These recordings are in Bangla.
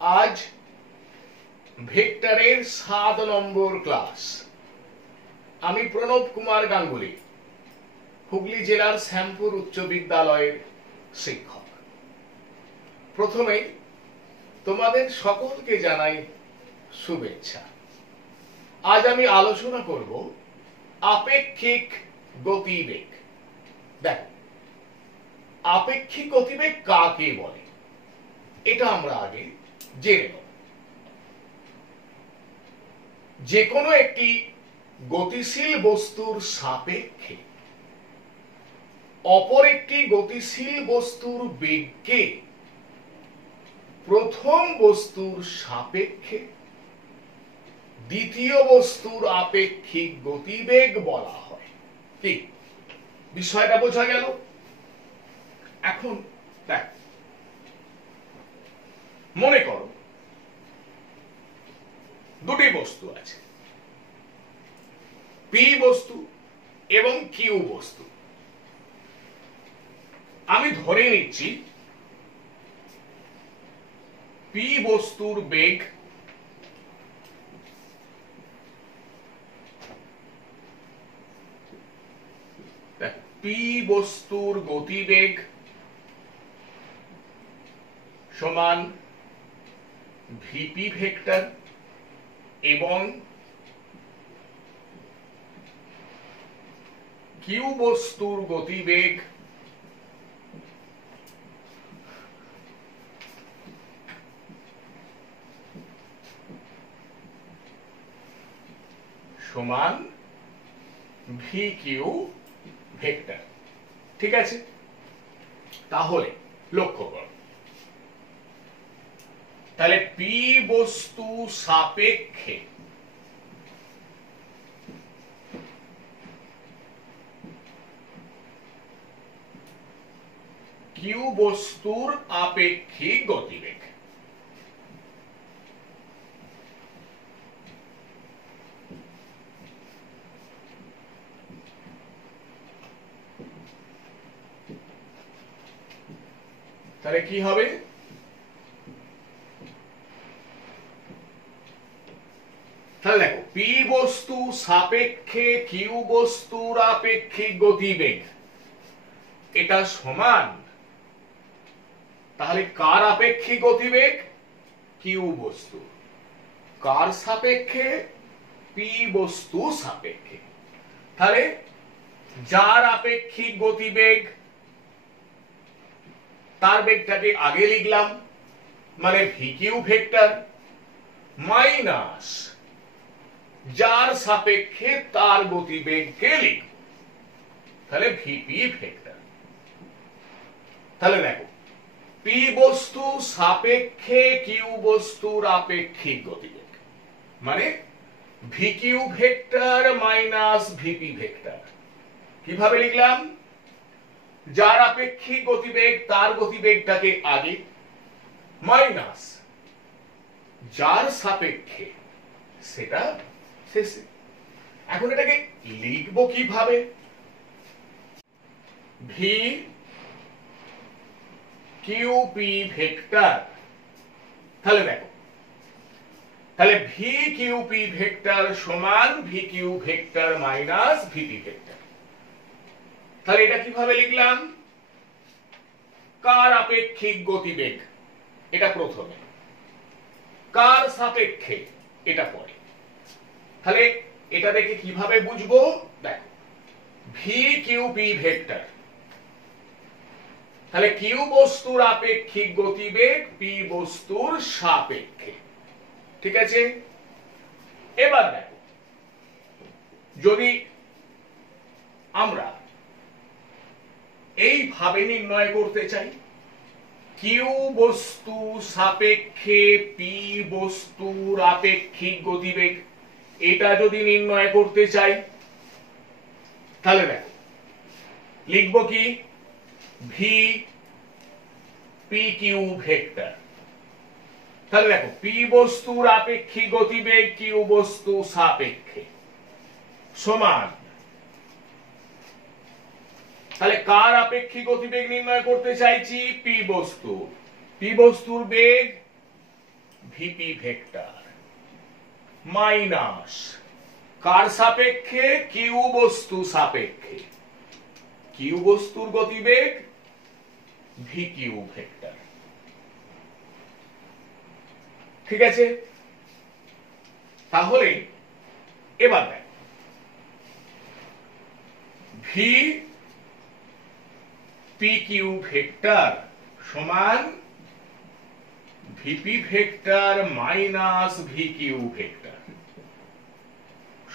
आज ভেক্টরের 7 নম্বর ক্লাস। আমি প্রণব কুমার গাঙ্গুলি, হুগলি জেলার শ্যামপুর উচ্চ বিদ্যালয়ের শিক্ষক। প্রথমেই তোমাদের সকলকে জানাই শুভেচ্ছা। আজ আমি আলোচনা করব আপেক্ষিক গতিবেগ। দেখো, আপেক্ষিক গতিবেগ কাকে বলে এটা আমরা আগে জেনে নেব। যে কোনো একটি গতিশীল বস্তুর সাপেক্ষে অপর একটি গতিশীল বস্তুর বেগকে প্রথম বস্তুর সাপেক্ষে দ্বিতীয় বস্তুর আপেক্ষিক গতিবেগ বলা হয়। কি বিষয়টা বোঝা গেল? এখন দেখ, মনে করো দুটি বস্তু আছে, পি বস্তু এবং কিউ বস্তু। আমি ধরে নিচ্ছি পি বস্তুর বেগ পি বস্তুর গতিবেগ সমান ভিপি ভেক্টর এবং কিউ বস্তুর গতিবেগ সমান ভি কিউ ভেক্টর। ঠিক আছে, তাহলে লক্ষ্য করো, তাহলে পি বস্তু সাপেক্ষে কিউ বস্তুর আপেক্ষিক গতিবেগ। তাহলে কি হবে? তাহলে দেখো, পি বস্তু সাপেক্ষে কিউ বস্তুর আপেক্ষিক গতিবেগ এটা সমান, তাহলে কার আপেক্ষিক গতিবেগ? কিউ বস্তু। কার সাপেক্ষে? পি বস্তু সাপেক্ষে। তাহলে যার আপেক্ষিক গতিবেগ তার বেগটাকে আগে লিখলাম, মানে ভি কিউ ভেক্টর, মাইনাস যার সাপেক্ষে তার গতিবেগকে লিখব, তাহলে ভিপি ভেক্টর। তাহলে দেখো, পি বস্তু সাপেক্ষে কিউ বস্তুর আপেক্ষিক গতিবেগ মানে V Q vector minus V P vector. কিভাবে লিখলাম? যার আপেক্ষিক গতিবেগ তার গতিবেগটাকে আগে, মাইনাস যার সাপেক্ষে সেটা শেষে। এখন এটাকে লিখবো কিভাবে? V Q P vector. তাহলে দেখো, তাহলে ভি কিউ পি ভেক্টর সমান V Q vector minus V P vector. তাহলে এটা কিভাবে লিখলাম? কার আপেক্ষিক গতিবেগ এটা প্রথমে, কার সাপেক্ষে এটা পরে। তাহলে এটা দেখে কিভাবে বুঝবো? দেখো, ভি কিউ পি ভেক্টর, তাহলে কিউ বস্তুর আপেক্ষিক গতিবেগ পি বস্তুর সাপেক্ষে। ঠিক আছে, এবার দেখো, যদি আমরা এইভাবে নির্ণয় করতে চাই, কিউ বস্তু সাপেক্ষে পি বস্তুর আপেক্ষিক গতিবেগ, এটা যদি নির্ণয় করতে চাই, তাহলে দেখো লিখবো কি? V P Q vector. তাহলে দেখো, পি বস্তুর আপেক্ষিক গতিবেগ কিউ বস্তু সাপেক্ষে সমান, তাহলে কার আপেক্ষিক গতিবেগ নির্ণয় করতে চাইছি? পি বস্তু। পি বস্তুর বেগ ভিপি ভেক্টর মাইনাস কার সাপেক্ষে? কিউ বস্তু সাপেক্ষে। কিউ বস্তুর গতিবেগ ভি কিউ ভেক্টর। ঠিক আছে, তাহলে এবার দেখ ভি পি কিউ ভেক্টর সমান VP vector minus V Q vector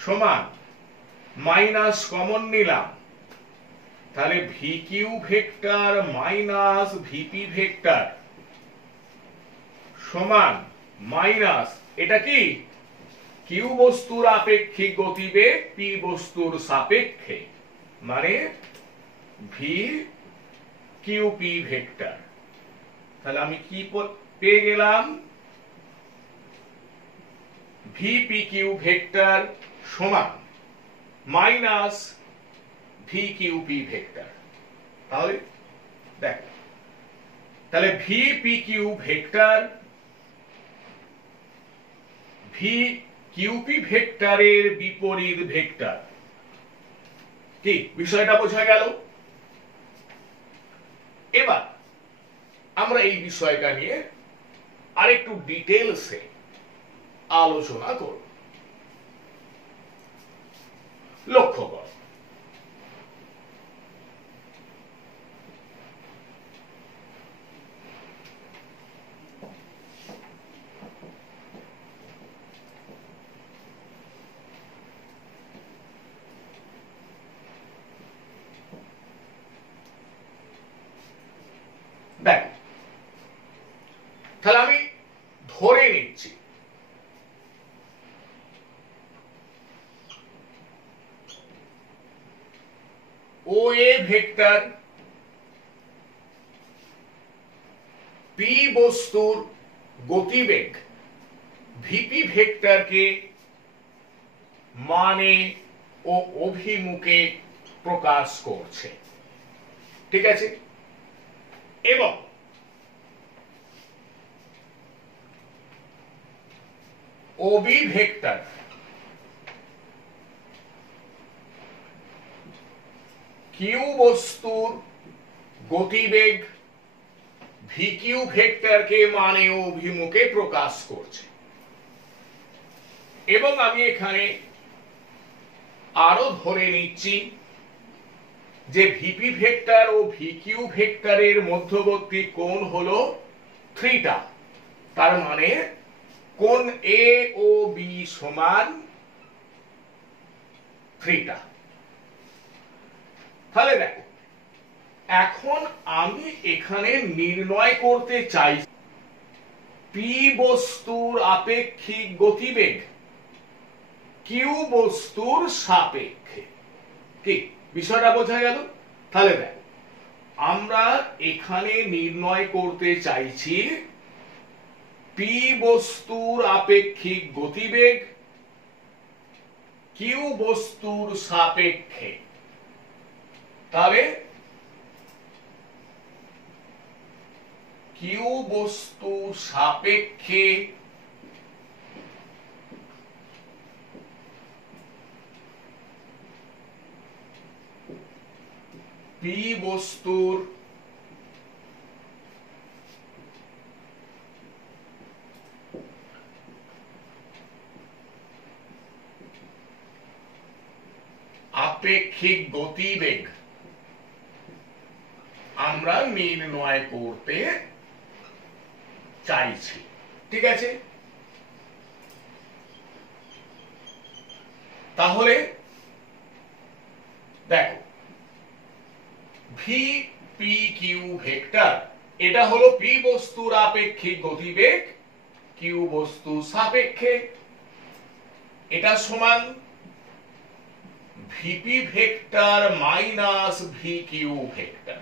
সমান মাইনাস কমন নিলাম, তাহলে V Q vector minus V P vector সমান মাইনাস এটা কি? কিউ বস্তুর আপেক্ষিক গতিবেগ পি বস্তুর সাপেক্ষে, মানে ভি কিউ পি ভেক্টর। তাহলে আমি কি পেয়ে গেলাম? ভি পি কিউ ভেক্টর সমান minus V Q P vector. তাহলে দেখ, তাহলে V P Q vector V Q P ভেক্টরের বিপরীত ভেক্টর। কি বিষয়টা বোঝা গেল? এবার আমরা এই বিষয়টা নিয়ে আরেকটু ডিটেইলসে আলোচনা করব। লক্ষ্য কর, দেখ, তাহলে আমি ধরে নিচ্ছি ও এ ভেক্টর পি বস্তুর গতিবেগ ভিপি ভেক্টরকে মানে ও অভিমুখে প্রকাশ করছে। ঠিক আছে, এবং ওবি ভেক্টর কিউ বস্তুর গতিবেগ ভি কিউ ভেক্টরকে মানে ও অভিমুখে প্রকাশ করছে। এবং আমি এখানে আরো ধরে নিচ্ছি যে ভিপি ভেক্টর ও ভি কিউ ভেক্টরের মধ্যবর্তী কোণ হলো থিটা, তার মানে কোণ এ ও বি সমান থিটা। তাহলে দেখো, এখন আমি এখানে নির্ণয় করতে চাই পি বস্তুর আপেক্ষিক গতিবেগ কিউ বস্তুর সাপেক্ষে। কি বিষয়টা বোঝা গেল? তাহলে দেখ, আমরা এখানে নির্ণয় করতে চাইছি পি বস্তুর আপেক্ষিক গতিবেগ কিউ বস্তুর সাপেক্ষে। তাহলে কিউ বস্তুর সাপেক্ষে পি বস্তুর আপেক্ষিক গতিবেগ আমরা নির্ণয় করতে চাইছি। ঠিক আছে, তাহলে দেখো ভি পি কিউ ভেক্টর এটা হলো পি বস্তুর আপেক্ষিক গতিবেগ কিউ বস্তু সাপেক্ষে, এটা সমান VP vector minus V Q vector,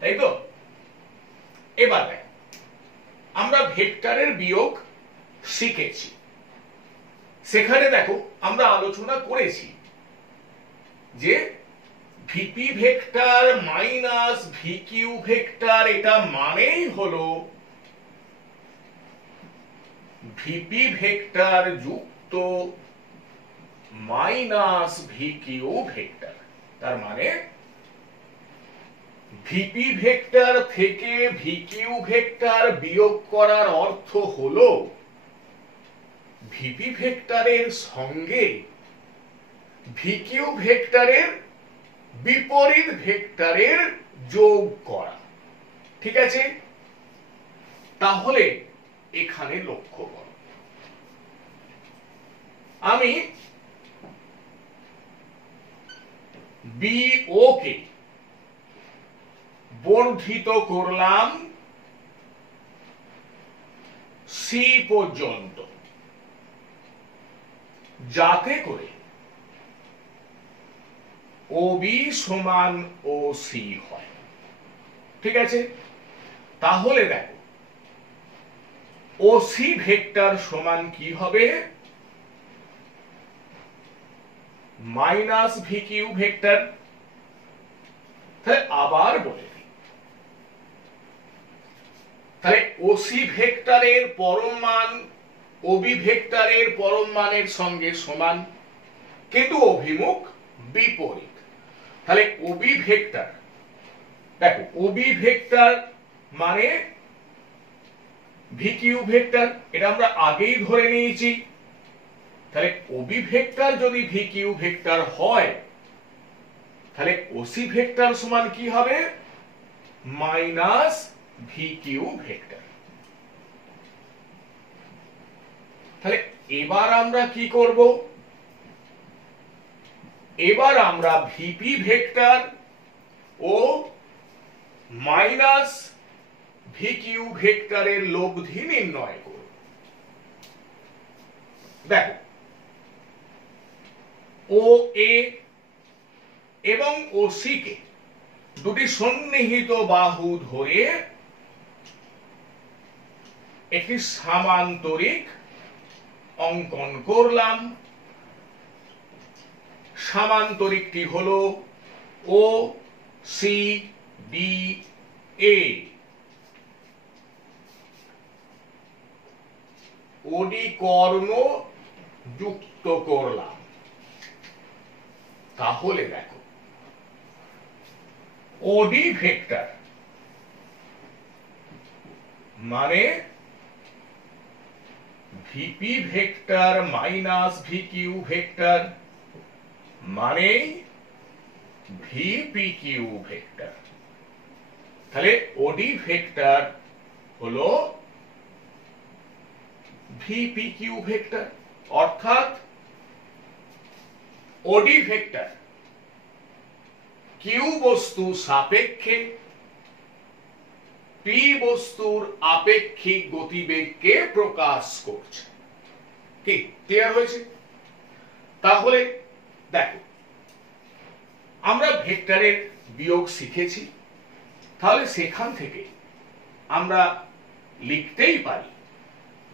তাই তো? এবার দেখ, আমরা ভেক্টরের বিয়োগ শিখেছি, সেখানে দেখো আমরা আলোচনা করেছি যে V P vector minus V Q vector এটা মানেই হলো ভিপি ভেক্টর যুক্ত মাইনাস ভি কিউ ভেক্টর। তার মানে ভিপি ভেক্টর থেকে ভি কিউ ভেক্টর বিয়োগ করার অর্থ হলো ভিপি ভেক্টরের সঙ্গে ভি কিউ ভেক্টরের বিপরীত ভেক্টরের যোগ করা। ঠিক আছে, তাহলে এখানে লক্ষ্য করো, আমি বিও কে বর্ধিত করলাম সি পর্যন্ত, যাতে করে ওবি সমান ও সি হয়। ঠিক আছে, তাহলে দেখো ও সি ভেক্টর সমান কি হবে? Minus V Q vector. তাহলে আবার বলে দিই, তাহলে ওসি ভেক্টরের পরম মান ওবি ভেক্টরের পরম মানের সঙ্গে সমান, কিন্তু অভিমুখ বিপরীত। তাহলে ওবি ভেক্টর, দেখো ওবি ভেক্টর মানে ভি কিউ ভেক্টর, এটা আমরা আগেই ধরে নিয়েছি। তাহলে ওবি ভেক্টর যদি ভি কিউ ভেক্টর হয়, তাহলে ওসি ভেক্টর সমান কি হবে? Minus V Q vector. তাহলে এবার আমরা কি করব? এবার আমরা ভিপি ভেক্টর ও মাইনাস ভি কিউ ভেক্টরের লব্ধি নির্ণয় করব। দেখো ও এ এবং ও সি কে দুটি সন্নিহিত বাহু ধরে একটি সামান্তরিক অঙ্কন করলাম। সামান্তরিকটি হলো ও সি বি এ। ওডি কর্ণ যুক্ত করলাম। তাহলে দেখো ওডি ভেক্টর মানে VP vector minus V Q vector মানে ভিপি কিউ ভেক্টর। তাহলে ওডি ভেক্টর হলো ভিপি কিউ ভেক্টর, অর্থাৎ ওডি ভেক্টর কিউ বস্তু সাপেক্ষে পি বস্তুর আপেক্ষিক গতিবেগকে প্রকাশ করছে। কি ক্লিয়ার হয়েছে? তাহলে দেখো আমরা ভেক্টরের বিয়োগ শিখেছি, তাহলে সেখান থেকে আমরা লিখতেই পারি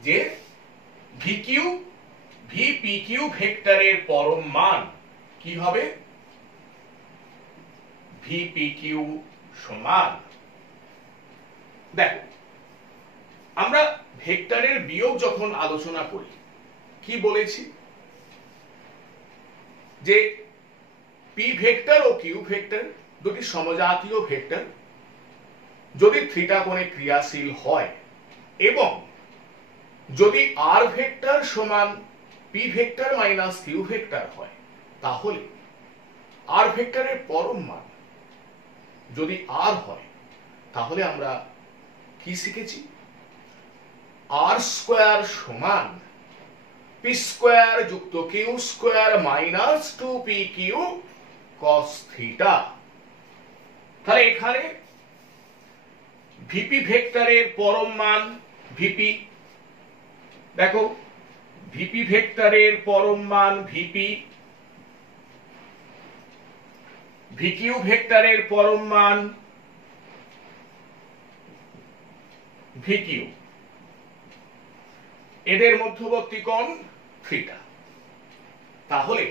যে ভিপি কিউ ভেক্টরের পরম মান কি হবে? ভিপি কিউ সমান, দেখো আমরা ভেক্টরের বিয়োগ যখন আলোচনা করি কি বলেছি যে P vector O Q vector দুটি সমজাতীয় ভেক্টর যদি থিটা কোণে ক্রিয়াশীল হয় এবং যদি আর ভেক্টর সমান P vector minus Q vector হয়, তাহলে আর ভেক্টরের পরম মান যদি আর হয়, তাহলে আমরা কি শিখেছি? আর স্কোয়ার সমান পি স্কোয়ার যুক্ত কিউ স্কোয়ার মাইনাস 2পি কিউ কস থিটা। তাহলে এখানে ভিপি ভেক্টরের পরম মান ভিপি, দেখো ভিপি ভেক্টরের পরম মান ভিপি, ভিকিউ ভেক্টরের পরম মান ভিকিউ, এদের মধ্যবর্তী কোণ থিটা। তাহলে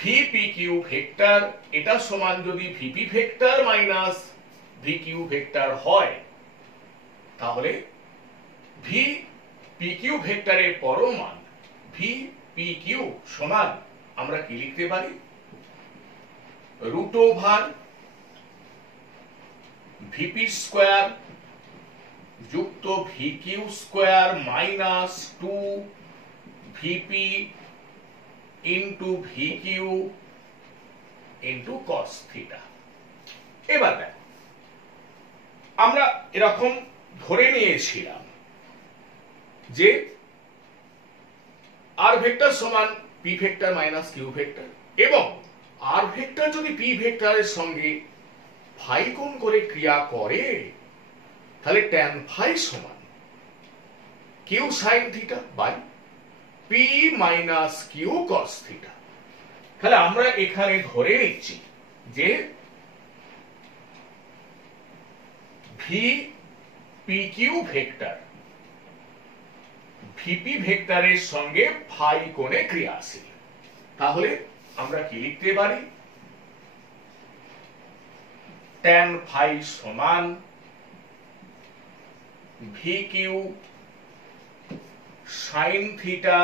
ভিপি কিউ ভেক্টর এটা সমান যদি ভিপি ভেক্টর মাইনাস ভিকিউ ভেক্টর হয়, তাহলে ভি পি কিউ ভেক্টরের পরম মান ভি পি কিউ সমান আমরা কি লিখতে পারি, রুট ওভার ভিপি স্কোয়ার যুক্ত V Q square minus 2 VP into V Q into cos theta. এবার দেখো আমরা এরকম ধরে নিয়েছিলাম যে আর ভেক্টর সমান P vector minus Q vector, এবং আর ভেক্টর যদি পি ভেক্টরের সঙ্গে ফাই কোণ করে ক্রিয়া করে তাহলে ট্যান ফাই সমান Q sine theta by P minus Q cos theta. তাহলে আমরা এখানে ধরে নিচ্ছি যে V P Q vector VP ভেক্টরের সঙ্গে ফাই কোণে ক্রিয়াশীল। তাহলে আমরা কি লিখতে পারি, ট্যান ফাই সমান V Q sine theta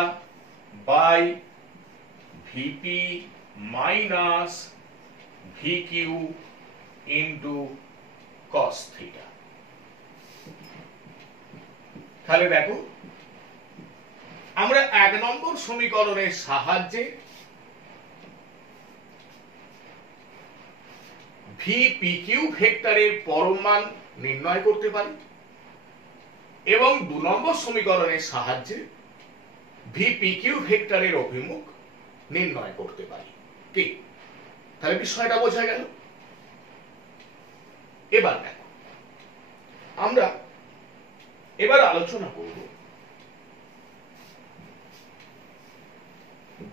by VP minus V Q into cos theta. তাহলে দেখো আমরা 1 নম্বর সমীকরণের সাহায্যে ভি পি কিউ ভেক্টরের পরম মান নির্ণয় করতে পারি, এবং 2 নম্বর সমীকরণের সাহায্যে ভি পি কিউ ভেক্টরের অভিমুখ নির্ণয় করতে পারি। কি তাহলে বিষয়টা বোঝা গেল? এবার দেখো আমরা এবার আলোচনা করব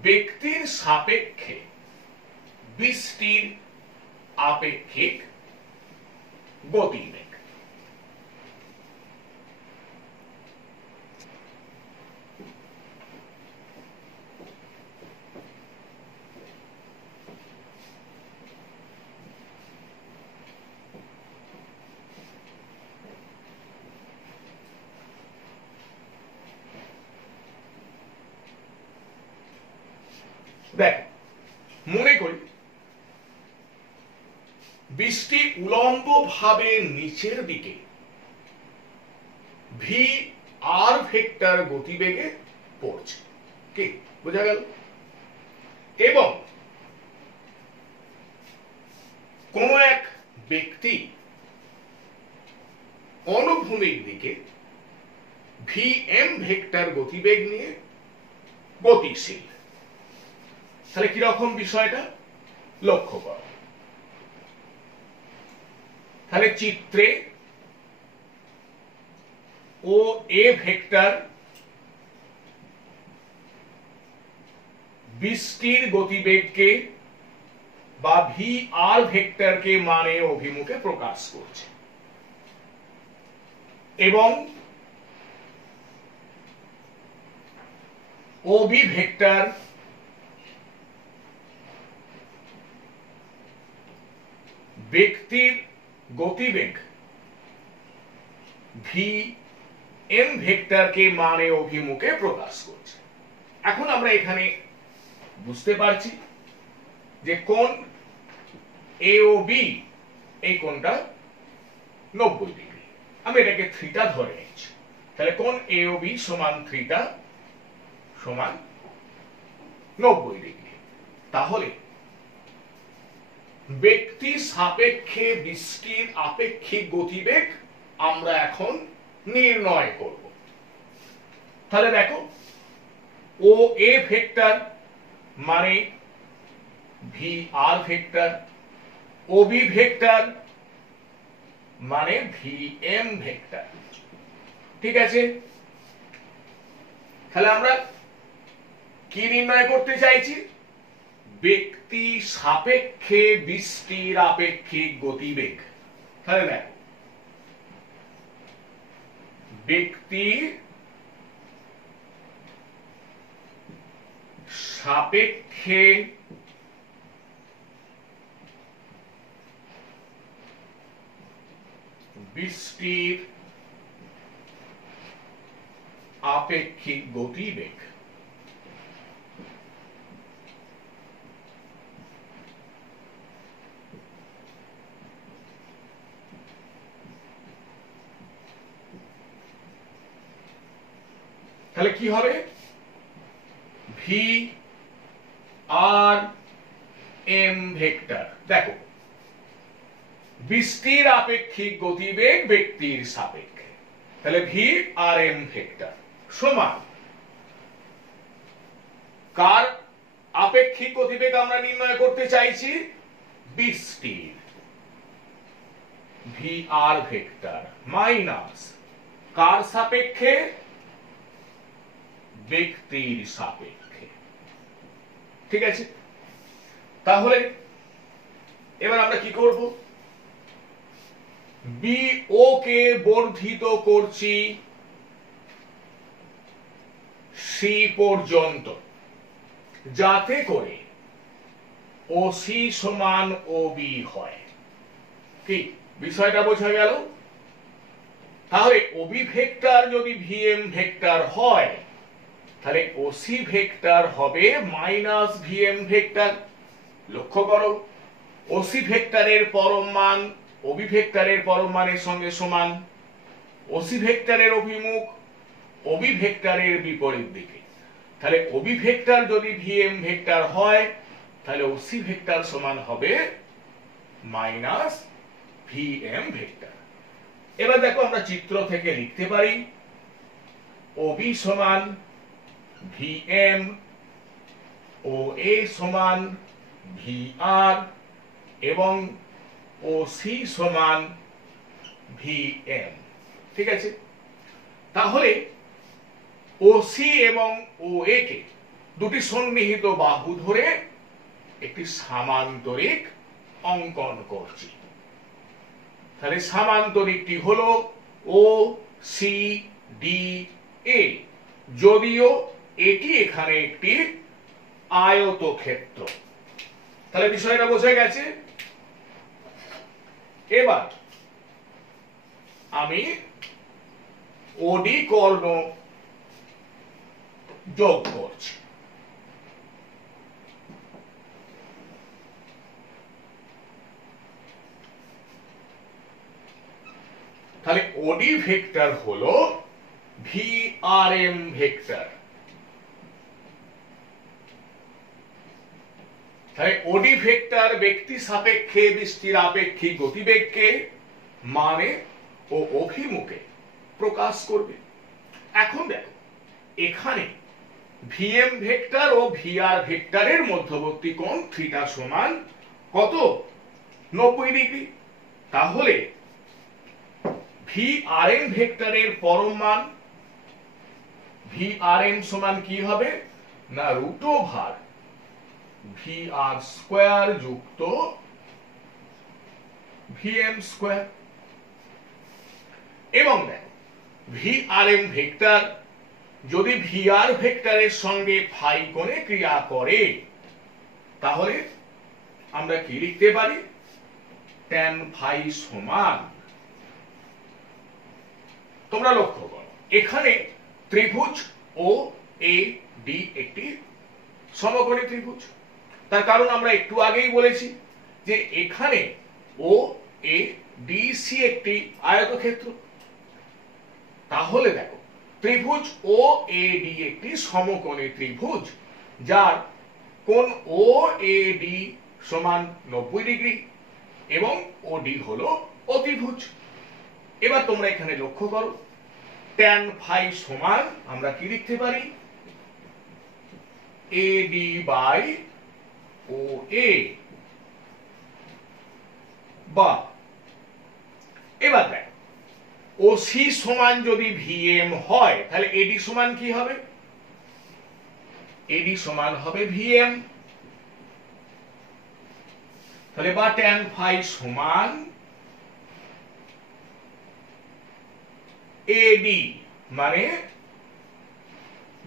ব্যক্তির সাপেক্ষে বৃষ্টির আপেক্ষিক গতিবেগ। দেখ মনে করি বৃষ্টি উলম্ব ভাবে নিচের দিকে ভি আর ভেক্টর গতিবেগে পড়ছে। কি বোঝা গেল? এবং কোন এক ব্যক্তি অনুভূমিক দিকে ভি এম ভেক্টর গতিবেগ নিয়ে গতিশীল। তাহলে কিরকম বিষয়টা লক্ষ্য করো। তাহলে চিত্রে ও এ ভেক্টর বৃষ্টির গতিবেগকে বা ভি আর ভেক্টরকে মানে অভিমুখে প্রকাশ করছে, এবং ও বি ভেক্টর ব্যক্তির গতিবেগ ভি এম ভেক্টরকে মানে অভিমুখে প্রকাশ করছে। এখন আমরা এখানে বুঝতে পারছি যে কোণ এ ও বি, এই কোণটা 90 ডিগ্রি, আমি এটাকে থিটা ধরে নিচ্ছি। তাহলে কোণ এ ও বি সমান থিটা সমান 90 ডিগ্রি। তাহলে ব্যক্তি সাপেক্ষে বৃষ্টির আপেক্ষিক গতিবেগ আমরা এখন নির্ণয় করব। তাহলে দেখো ও এ ভেক্টর মানে ভি আর ভেক্টর, ও বি ভেক্টর মানে ভি এম ভেক্টর। ঠিক আছে? তাহলে আমরা কি নির্ণয় করতে চাইছি? ব্যক্তি সাপেক্ষে বৃষ্টির আপেক্ষিক গতিবেগ। তাহলে দেখো ব্যক্তি সাপেক্ষে বৃষ্টির আপেক্ষিক গতিবেগ। তাহলে কি হবে? V R M vector. দেখো, বৃষ্টির আপেক্ষিক গতিবেগ ব্যক্তির সাপেক্ষে, তাহলে ভি আর এম ভেক্টর সমান কার আপেক্ষিক গতিবেগ আমরা নির্ণয় করতে চাইছি? বৃষ্টির, ভি আর ভেক্টর মাইনাস কার সাপেক্ষে? ব্যক্তির সাপেক্ষে। ঠিক আছে, তাহলে এবার আমরা কি করব? বিও কে বর্ধিত করছি সি পর্যন্ত, যাতে করে ও সি সমান ও বি হয়। কি বিষয়টা বোঝা গেল? তাহলে ওবি ভেক্টর যদি ভিএম ভেক্টর হয়, তাহলে ওসি ভেক্টর হবে মাইনাস ভিএম ভেক্টর। লক্ষ্য করো, ওসি ভেক্টরের পরম মান ওবি ভেক্টরের পরম মানের সঙ্গে সমান, ওসি ভেক্টরের অভিমুখ ওবি ভেক্টরের বিপরীত দিকে। তাহলে ওবি ভেক্টর যদি ভিএম ভেক্টর হয়, তাহলে ওসি ভেক্টর সমান হবে মাইনাস ভিএম ভেক্টর। এবার দেখো, আমরা চিত্র থেকে লিখতে পারি ওবি সমান ভিএম ও এ সমান ভিআর এবং ও সি সমান ভিএম। ঠিক আছে, তাহলে ও সি এবং ও এ কে দুটি সন্নিহিত বাহু ধরে একটি সামান্তরিক অঙ্কন করছি। তাহলে সামান্তরিকটি হলো ও সি ডি এ, যদিও এটি এখানে একটি আয়তক্ষেত্র। তাহলে বিষয়টা বোঝা গেছে। এবার আমি ওডি কর্ণ যোগ করছি। তাহলে ওডি ভেক্টর হলো ভি আর এম ভেক্টর। তাহলে ওডি ভেক্টর ব্যক্তি সাপেক্ষে বৃষ্টির আপেক্ষিক গতিবেগকে মানে ও অভিমুখে প্রকাশ করবে। এখন দেখো, এখানে ভিএম ভেক্টর ও ভিআর ভেক্টরের মধ্যবর্তী কোণ থিটা সমান কত? 90 ডিগ্রি। তাহলে ভি আর এম ভেক্টরের পরম মান ভি আর এম সমান কি হবে? না রুট ওভার ভি আর স্কয়ার যুক্ত ভিএম স্কয়ার। এবং দেখো, ভি আর এম ভেক্টর যদি ভি আর ভেক্টরের সঙ্গে ফাই কোণে ক্রিয়া করে, তাহলে আমরা কি লিখতে পারি? ট্যান ফাই সমান, তোমরা লক্ষ্য করো, এখানে ত্রিভুজ ও এ ডি একটি সমকোণী ত্রিভুজ। তার কারণ আমরা একটু আগেই বলেছি যে এখানে ও এ ডি সি একটি আয়তক্ষেত্র। তাহলে দেখো, ত্রিভুজ ও এ ডি একটি সমকোণী ত্রিভুজ, যার কোণ ও এ ডি সমান 90 ডিগ্রি এবং ওডি হলো অতিভুজ। এবার তোমরা এখানে লক্ষ্য করো, ট্যান ফাই সমান আমরা কি লিখতে পারি? এডি বাই ও এ। বা এবার দেখ, ও সি সমান যদি ভিএম হয়, তাহলে এডি সমান কি হবে? এডি সমান হবে ভিএম। তাহলে বা ট্যান ফাই সমান এডি মানে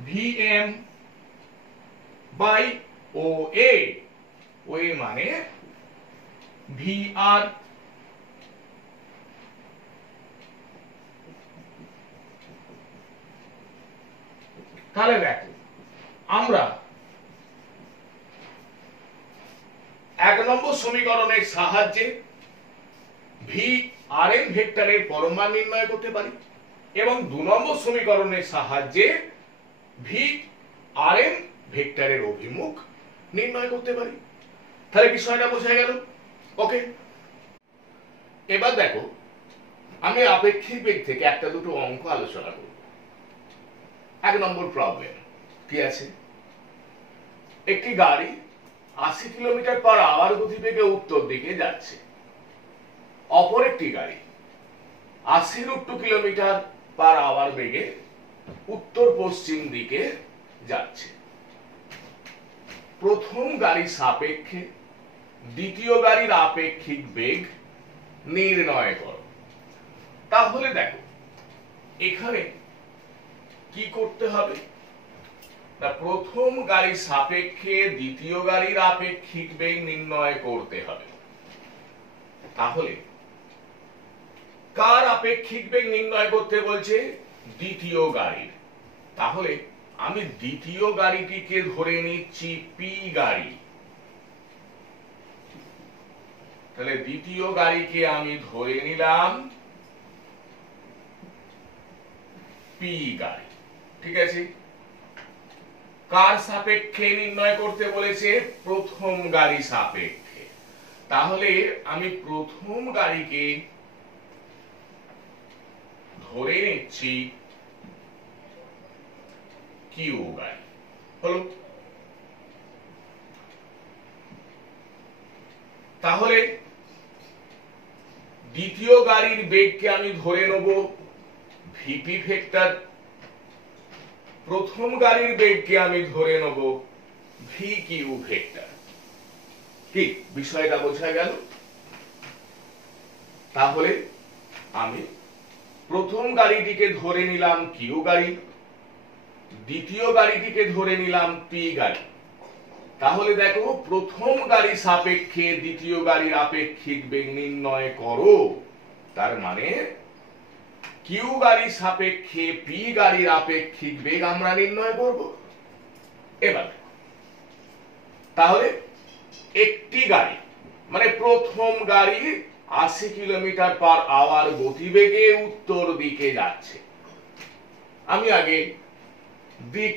ভিএম বাই ও এ, ও এ মানে ভিআর। তাহলে দেখো আমরা 1 নম্বর সমীকরণের সাহায্যে ভি আর এন ভেক্টরের পরমাণ নির্ণয় করতে পারি এবং 2 নম্বর সমীকরণের সাহায্যে ভি আর এন ভেক্টরের অভিমুখ নির্ণয় করতে পারি। তাহলে বিষয়টা বোঝা গেল। ওকে, এবার দেখো আমি আপেক্ষিক বেগ থেকে একটা দুটো অঙ্ক আলোচনা করব। 1 নম্বর প্রবলেম কি আছে, একটি গাড়ি 80 কিলোমিটার পার আওয়ার গতিবেগে উত্তর দিকে যাচ্ছে, অপর একটি গাড়ি 80 কিলোমিটার পার আওয়ার বেগে উত্তর পশ্চিম দিকে যাচ্ছে। প্রথম গাড়ির সাপেক্ষে দ্বিতীয় গাড়ির আপেক্ষিক বেগ নির্ণয় করো। তাহলে দেখো এখানে কি করতে হবে, না প্রথম গাড়ির সাপেক্ষে দ্বিতীয় গাড়ির আপেক্ষিক বেগ নির্ণয় করতে হবে। তাহলে কার আপেক্ষিক বেগ নির্ণয় করতে বলছে, দ্বিতীয় গাড়ির। তাহলে আমি দ্বিতীয় গাড়িটিকে ধরে নিচ্ছি পি গাড়ি। তাহলে দ্বিতীয় গাড়িকে আমি ধরে নিলাম পি গাড়ি, ঠিক আছে। কার সাপেক্ষে নির্ণয় করতে বলেছে, প্রথম গাড়ি সাপেক্ষে। তাহলে আমি প্রথম গাড়িকে ধরে নিচ্ছি কিউ গাড়ি, হলো। তাহলে দ্বিতীয় গাড়ির বেগকে আমি ধরে নেব ভিপি ভেক্টর, প্রথম গাড়ির বেগকে আমি ধরে নেব ভি কিউ ভেক্টর। কি বিষয়টা বোঝা গেল? তাহলে আমি প্রথম গাড়িটিকে ধরে নিলাম কিউ গাড়ি, দ্বিতীয় গাড়িটিকে ধরে নিলাম পি গাড়ি। তাহলে দেখো প্রথম গাড়ি সাপেক্ষে দ্বিতীয় গাড়ির আপেক্ষিক বেগ নির্ণয় করো, তার মানে কিউ গাড়ি সাপেক্ষে পি গাড়ির আপেক্ষিক বেগ আমরা নির্ণয় করব। এবার তাহলে একটি গাড়ি মানে প্রথম গাড়ি 80 কিলোমিটার পার আওয়ার গতিবেগে উত্তর দিকে যাচ্ছে। আমি আগে দিক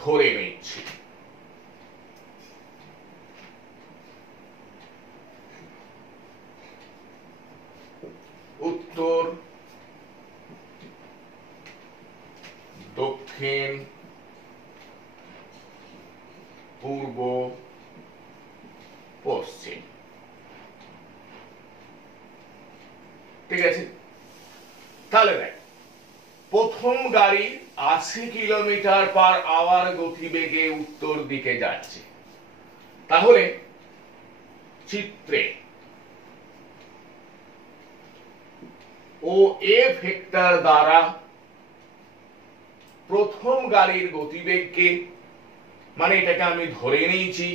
ধরে নিচ্ছি। উত্তর, দক্ষিণ, পূর্ব, পশ্চিম, ঠিক আছে। তাহলে দেখ প্রথম গাড়ি 80 কিলোমিটার পার আওয়ার গতিবেগে উত্তর দিকে যাচ্ছে। তাহলে চিত্রে ও এ ভেক্টর দ্বারা প্রথম গাড়ির গতিবেগকে, মানে এটাকে আমি ধরে নিয়েছি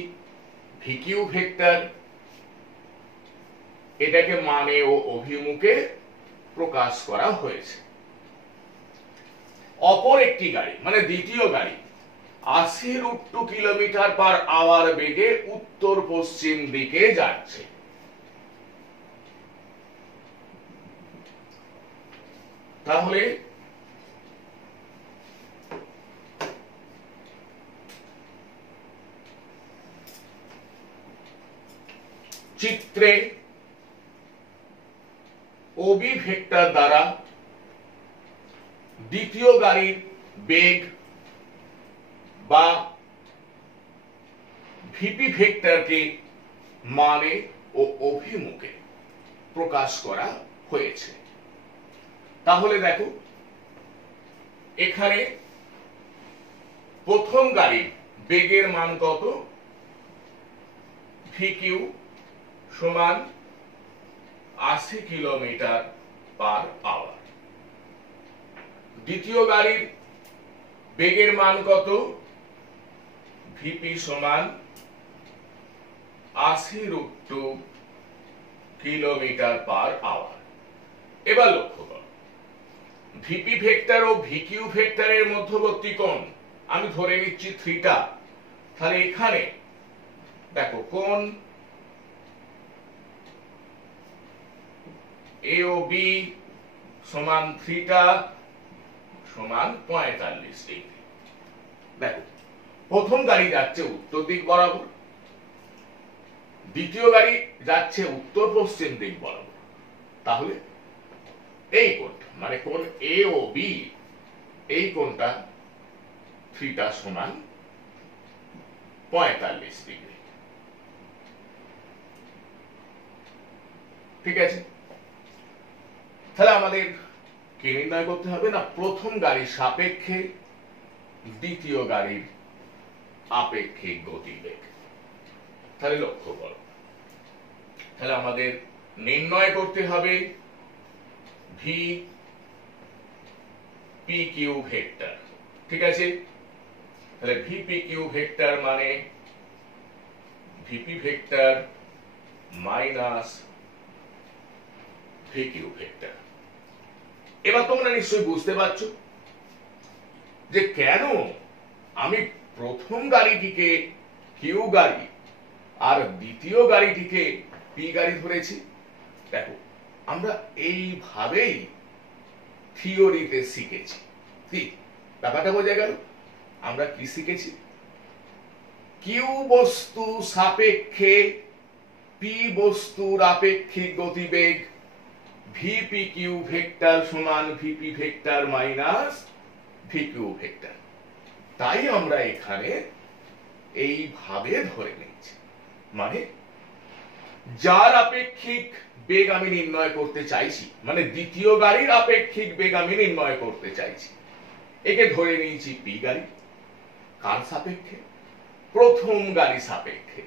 ভিকিউ ভেক্টর, এটাকে মানে ও অভিমুখে প্রকাশ করা হয়েছে। অপর একটি গাড়ি মানে দ্বিতীয় গাড়ি 80 কিলোমিটার পার আওয়ার বেগে উত্তর পশ্চিম দিকে যাচ্ছে। তাহলে চিত্রে ওবি ভেক্টর দ্বারা দ্বিতীয় গাড়ির বেগ বা ভিপি ভেক্টরকে মানে ও অভিমুখে প্রকাশ করা হয়েছে। তাহলে দেখো এখানে প্রথম গাড়ির বেগের মান কত, ভিকিউ সমান 80 কিলোমিটার পার আওয়ার। দ্বিতীয় গাড়ির বেগের মান কত, ভিপি সমান 80 কিলোমিটার পার আওয়ার। এবার লক্ষ্য করো ভিপি ভেক্টর ও ভিকিউ ভেক্টরের মধ্যবর্তী কোণ আমি ধরে নিচ্ছি থিটা। তাহলে এখানে দেখো কোণ এ ও বি সমান থিটা সমান 45 ডিগ্রি। দেখো প্রথম গাড়ি যাচ্ছে উত্তর দিক বরাবর, দ্বিতীয় গাড়ি যাচ্ছে উত্তর পশ্চিম দিক বরাবর। তাহলে এই কোণটা মানে কোণ এ ও বি, এই কোণটা থিটা সমান 45 ডিগ্রি। ঠিক আছে, তাহলে আমাদের কি নির্ণয় করতে হবে না, প্রথম গাড়ির সাপেক্ষে দ্বিতীয় গাড়ির আপেক্ষিক গতিবেগ। তাহলে লক্ষ্য করো, তাহলে আমাদের নির্ণয় করতে হবে ভি পি কিউ ভেক্টর। ঠিক আছে, তাহলে ভি পি কিউ ভেক্টর মানে VP vector minus V Q vector. এবার তোমরা নিশ্চয়ই বুঝতে পারছো যে কেন আমি প্রথম গাড়িটিকে কিউ গাড়ি আর দ্বিতীয় গাড়িটিকে পি গাড়ি ধরেছি। দেখো আমরা এইভাবেই থিওরিতে শিখেছি। কি ব্যাপারটা বোঝা গেল? আমরা কি শিখেছি? কিউ বস্তু সাপেক্ষে পি বস্তুর আপেক্ষিক গতিবেগ ভিপি কিউ ভেক্টর সমান VP vector minus V Q vector. তাই আমরা এখানে এইভাবে ধরে নিচ্ছি, মানে যার আপেক্ষিক বেগ আমি নির্ণয় করতে চাইছি, মানে দ্বিতীয় গাড়ির আপেক্ষিক বেগ আমি নির্ণয় করতে চাইছি, একে ধরে নিয়েছি পি গাড়ি। কার সাপেক্ষে? প্রথম গাড়ি সাপেক্ষে।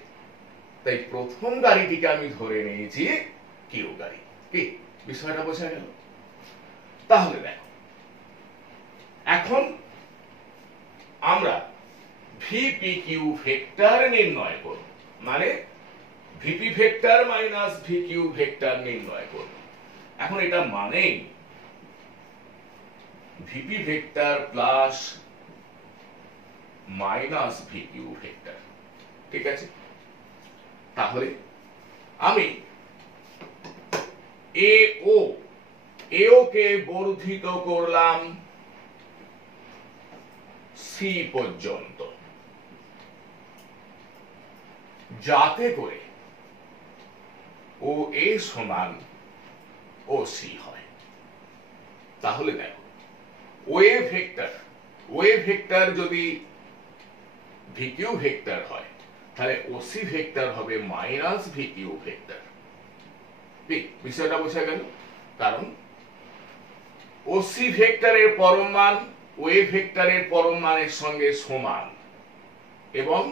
তাই প্রথম গাড়িটিকে আমি ধরে নিয়েছি কিউ গাড়ি। কি বিষয়টা বোঝা গেল? তাহলে দেখো এখন আমরা ভিপি কিউ ভেক্টর নির্ণয় করব, মানে VP vector minus V Q vector নির্ণয় করব। এখন এটা মানে VP vector plus minus V Q vector. ঠিক আছে, তাহলে আমি এও কে বর্ধিত করলাম সি পর্যন্ত, যাতে করে ও এ সমান ও সি হয়। তাহলে দেখো ওয়ে ভেক্টর যদি ভিকিউ ভেক্টর হয়, তাহলে ওসি ভেক্টর হবে মাইনাস ভিকিউ ভেক্টর। বিষয়টা বোঝা গেল? কারণ ওসি ভেক্টরের পরম মান ওয়ে ভেক্টরের পরম মানের সঙ্গে সমান এবং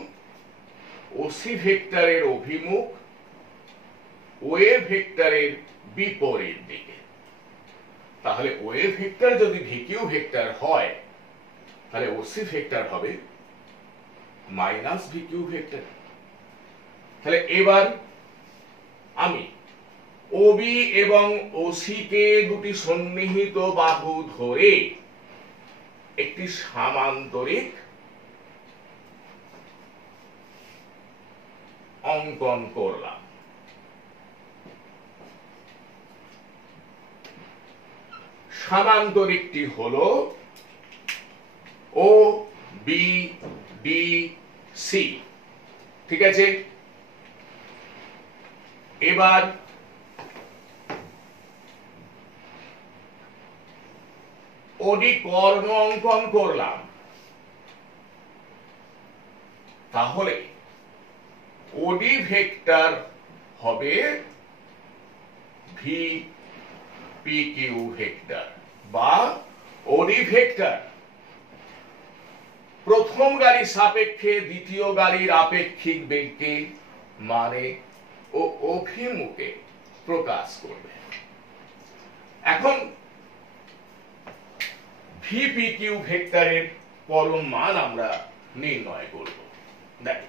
ওসি ভেক্টরের অভিমুখ ওয়ে ভেক্টরের বিপরীত দিকে। তাহলে ওয়ে ভেক্টর যদি ভিকিউ ভেক্টর হয়, তাহলে ওসি ভেক্টর হবে মাইনাস ভিকিউ ভেক্টর। তাহলে এবার আমি ওবি এবং ওসি কে দুটি সন্নিহিত বাহু ধরে একটি সামান্তরিক অঙ্কন করলাম। সামান্তরিকটি হলো ও বি ডি সি। ঠিক আছে, এবার ওডি কর্ণ অঙ্কন করলাম। তাহলে ওডি ভেক্টর হবে ভি পি কিউ ভেক্টর, বা ওডি ভেক্টর প্রথম গাড়ির সাপেক্ষে দ্বিতীয় গাড়ির আপেক্ষিক বেগকে মানে ও অভিমুখে প্রকাশ করবে। এখন ভিপি কিউ ভেক্টরের পরম মান আমরা নির্ণয় করব। দেখো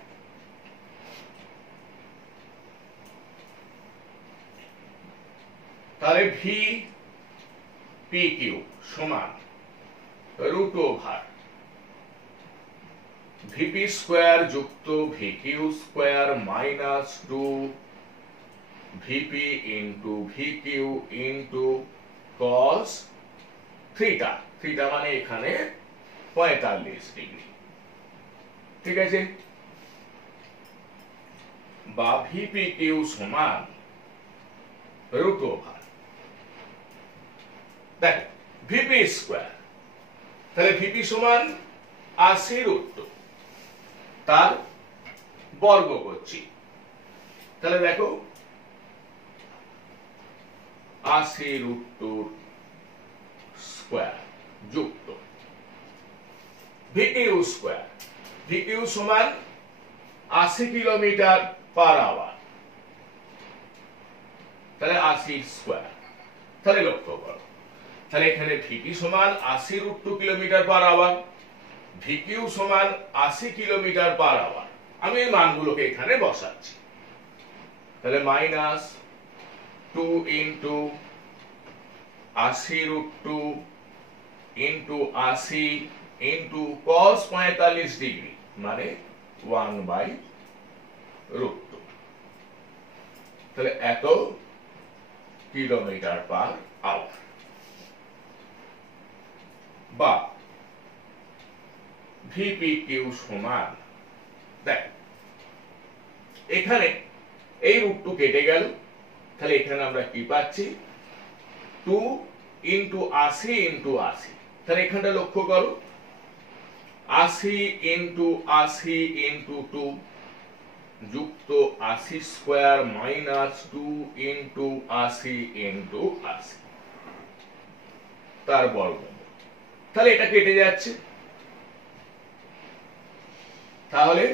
তাহলে ভি পি কিউ সমান √, ভিপি স্কোয়ার যুক্ত VQ square minus 2 VP into VQ into cos theta, theta মানে এখানে 45 ডিগ্রি, ঠিক আছে, বা ভিপি কিউ সমান রুট ওভার দেখ ভিপি স্কোয়ার, তাহলে ভিপি সমান 80√2, তার বর্গ করছি, তাহলে দেখো 80√2 স্কোয়ার যুক্ত ভিকিউ স্কোয়ার, ভিকিউ সমান 80 কিলোমিটার পার আওয়ার, তাহলে 80 স্কোয়ার, তাহলে লক্ষ্য করো, তাহলে এখানে ভিপি সমান 80√2 কিলোমিটার পার আওয়ার, ভিকিউ সমান 80 কিলোমিটার পার আওয়ার, আমি এই মানগুলোকে এখানে বসাচ্ছি, তাহলে minus 2 into 80√2 into 80 into cos 45 degree মানে 1/√2, তাহলে এত কিলোমিটার পার আওয়ার, বা ভিপি কিউ সমান, দেখ এখানে এই √2 কেটে গেল, তাহলে এখানে আমরা কি পাচ্ছি 2 ইন্টু 80 ইন্টু 80, তাহলে এখানটা লক্ষ্য করো 80 ইন্টু 80 ইন্টু 2 যুক্ত 80 স্কোয়ার মাইনাস 2 ইন্টু 80 ইন্টু 80, তার বর্গমূল, তাহলে এটা কেটে যাচ্ছে, তাহলে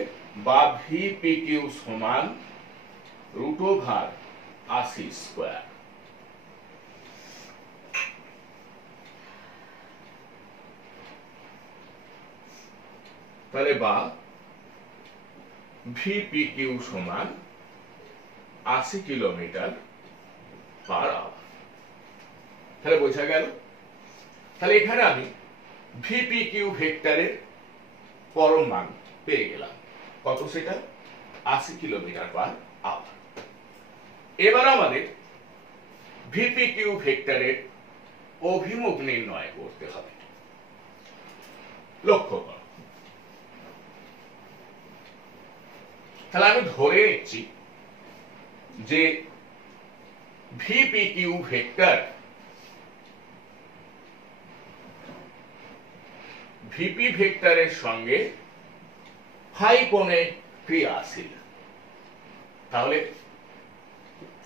বা ভিপি কিউ সমান রুট ওভার 80 স্কোয়ার, তাহলে বা ভিপি কিউ সমান 80 কিলোমিটার পার আওয়ার, তাহলে বোঝা গেল, তাহলে এখানে আমি ভিপি কিউ ভেক্টরের পরম মান পেয়ে গেলাম, কত সেটা 80 কিলোমিটার পার আওয়ার। এবার আমাদের ভিপি কিউ ভেক্টরের অভিমুখ নির্ণয় করতে হবে, লক্ষ্য করো, তাহলে আমি ধরে নিচ্ছি যে ভিপি কিউ ভেক্টর ভিপি ভেক্টরের সঙ্গে ফাই কোণে ক্রিয়াশীল, তাহলে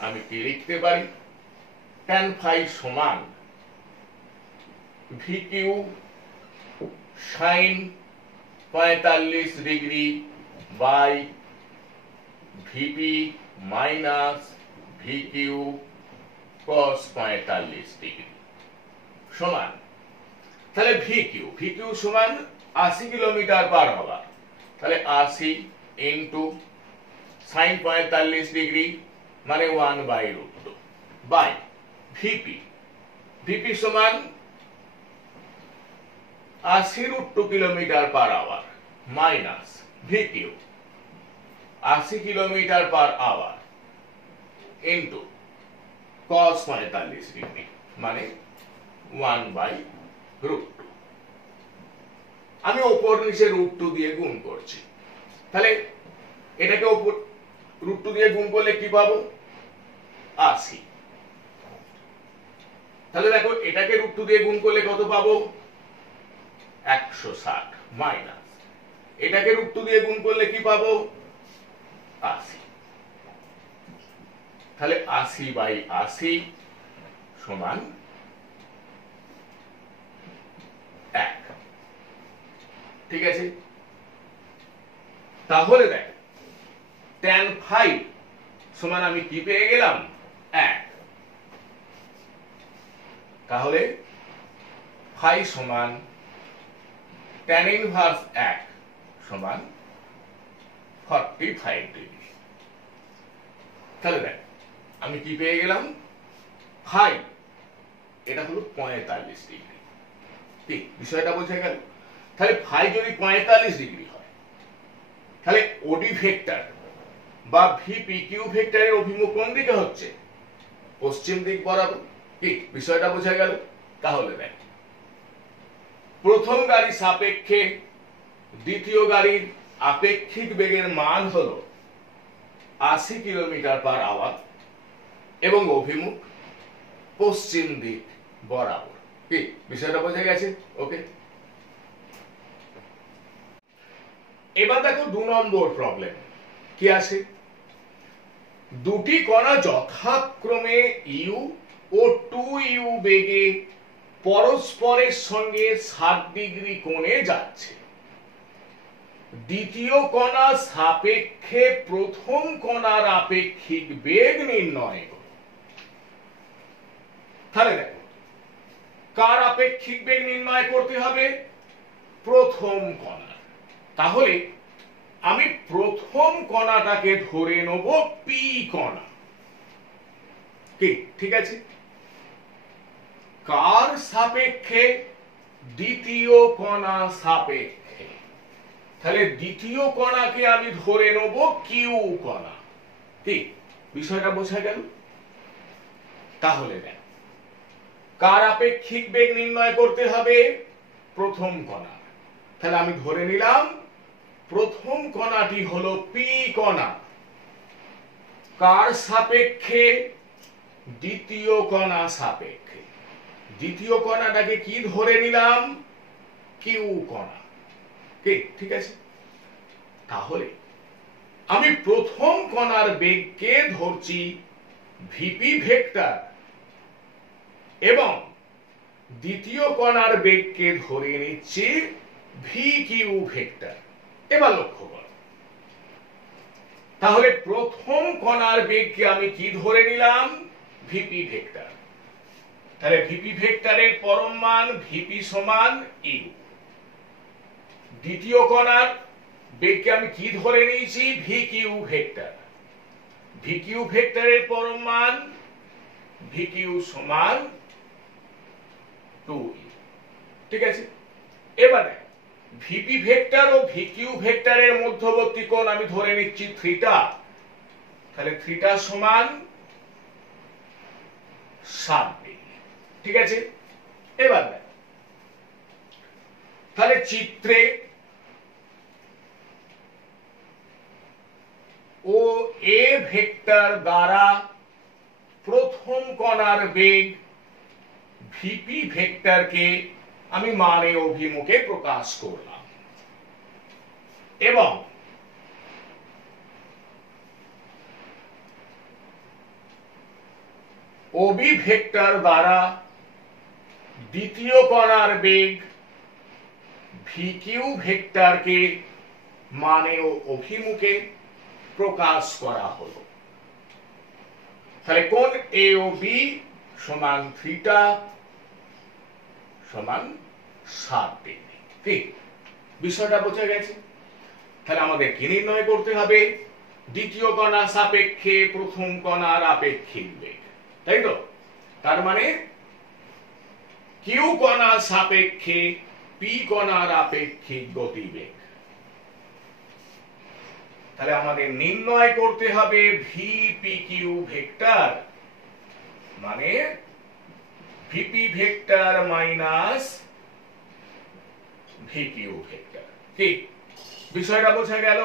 আমি কি লিখতে পারি tan ফাই সমান VQ sine 45 degree by VP minus VQ cos 45 degree সমান, তাহলে ভিকিউ, ভিকিউ সমান 80 কিলোমিটার পার আওয়ার, তাহলে 80 ইন্টু সাইন 45 ডিগ্রি মানে 1/√2 বাই ভিপি, ভিপি সমান 80√2 kilometre per hour minus VQ 80 kilometre per hour into cos 45 degree মানে 1/√2, আমি ওপর নিচে √2 দিয়ে গুণ করছি, তাহলে এটাকে ওপর √2 দিয়ে গুণ করলে কি পাবো 80, তাহলে দেখো এটাকে √2 দিয়ে গুণ করলে কত পাবো 160 মাইনাস এটাকে √2 দিয়ে গুণ করলে কি পাবো 80, তাহলে 80/80 সমান 1, ঠিক আছে, তাহলে দেখ tan ফাই সমান আমি কি পেয়ে গেলাম 1, তাহলে ফাই সমান tan ইনভার্স 1 সমান 45 ডিগ্রি, তাহলে দেখ আমি কি পেয়ে গেলাম ফাই এটা হলো 45 ডিগ্রি, ঠিক বিষয়টা বোঝা গেল, তাহলে ফাই যদি 45 ডিগ্রি হয় তাহলে ওডি ভেক্টর বা ভিপি কিউ ভেক্টরের অভিমুখ কোন দিকে হচ্ছে? পশ্চিম দিক বরাবর। কি বিষয়টা বোঝা গেল? তাহলে দেখ, প্রথম গাড়ি সাপেক্ষে দ্বিতীয় গাড়ির আপেক্ষিক বেগের মান হলো 80 কিলোমিটার/আওয়ার এবং অভিমুখ পশ্চিম দিক বরাবর। কি বিষয়টা বোঝা গেছে? ওকে, এবার দেখো 2 নম্বর প্রবলেম কি আছে। দুটি কণা যথাক্রমে ইউ ও 2u বেগে পরস্পরের সঙ্গে 60 ডিগ্রি কোণে যাচ্ছে। দ্বিতীয় কণা সাপেক্ষে প্রথম কণার আপেক্ষিক বেগ নির্ণয় করো। তাহলে দেখো, কার আপেক্ষিক বেগ নির্ণয় করতে হবে? প্রথম কণার। তাহলে আমি প্রথম কণাটাকে ধরে নেব পি কণা। কি ঠিক আছে? কার সাপেক্ষে? দ্বিতীয় কণা সাপেক্ষে। তাহলে দ্বিতীয় কণাকে আমি ধরে নেব কিউ কণা। কি বিষয়টা বোঝা গেল? তাহলে দেখ, কার আপেক্ষিক বেগ নির্ণয় করতে হবে? প্রথম কণা। তাহলে আমি ধরে নিলাম প্রথম কণাটি হলো পি কণা। কার সাপেক্ষে? দ্বিতীয় কণা সাপেক্ষে। দ্বিতীয় কণাটাকে কি ধরে নিলাম? কিউ কণা। ঠিক আছে? তাহলে আমি প্রথম কণার বেগকে ধরছি ভিপি ভেক্টর এবং দ্বিতীয় কণার বেগকে ধরে নিচ্ছি ভি কিউ ভেক্টর। এবার লক্ষ্য করো, তাহলে প্রথম কণার বেগকে আমি কি ধরে নিলাম? VP vector. তাহলে ভিপি ভেক্টরের পরম মান ভিপি সমান ইউ। দ্বিতীয় কণার বেগকে আমি কি ধরে নিয়েছি? V Q vector. V Q ভেক্টরের পরম মান ভি কিউ সমান 2u। ঠিক আছে? এবার ভিপি ভেক্টর ও ভি কিউ ভেক্টরের মধ্যবর্তী কোণ আমি ধরে নিচ্ছি থিটা। তাহলে থিটা সমান 60 ডিগ্রি। ঠিক আছে? এবার দেখ, তাহলে চিত্রে ও এ ভেক্টর দ্বারা প্রথম কণার বেগ ভিপি ভেক্টরকে আমি মানে অভিমুখে প্রকাশ করলাম এবং ওবি ভেক্টর দ্বারা দ্বিতীয় কণার বেগ ভি কিউ ভেক্টরকে মানে অভিমুখে প্রকাশ করা হলো। তাহলে কোণ এ ও বি সমান থিটা সমান 60 ডিগ্রি। ঠিক বিষয়টা বোঝা গেছে? তাহলে আমাদের কি নির্ণয় করতে হবে? দ্বিতীয় কণা সাপেক্ষে প্রথম কণার আপেক্ষিক বেগ, তাই তো? তার মানে কিউ কণা সাপেক্ষে পি কণার আপেক্ষিক গতিবেগ। তাহলে আমাদের নির্ণয় করতে হবে ভি পি কিউ ভেক্টর মানে VP vector minus V Q vector. ঠিক বিষয়টা বোঝা গেল?